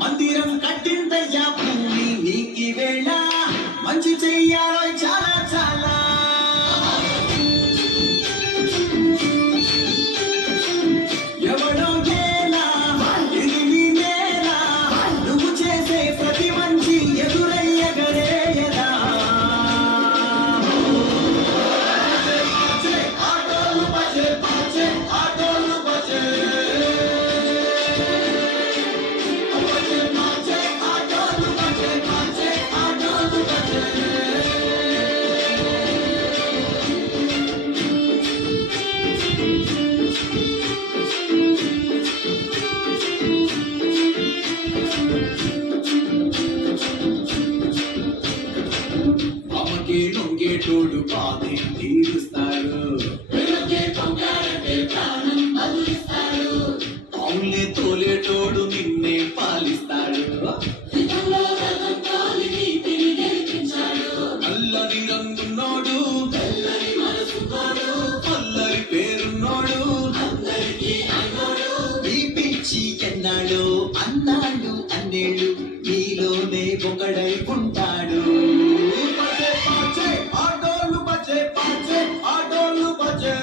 మందిరం కట్టిందయ్యా భూమి నీకి వేళ మంచి చెయ్యాలో చాలా చాలా ఎవడో గేలా ఇది నీ నేల నువ్వు చేసే ప్రతి మంచి ఎదురయ్యగరేయదా ఆటోలు బజే బాజే ఆటోలు బజే అమ్మకి లొంగేటోడు బాధి తీరుస్తాడు అవులే తోలేటోడు నిన్నే పాలిస్తాడు అల్లని రంగున్నోడు అల్లరి పేరున్నోడు నీ పిచ్చి ఎన్నాడు అన్నాడు అన్నేళ్ళు నీలోనే ఒకడై ఉంటాడు ఆటోలు బజే బాజే ఆటోలు బజే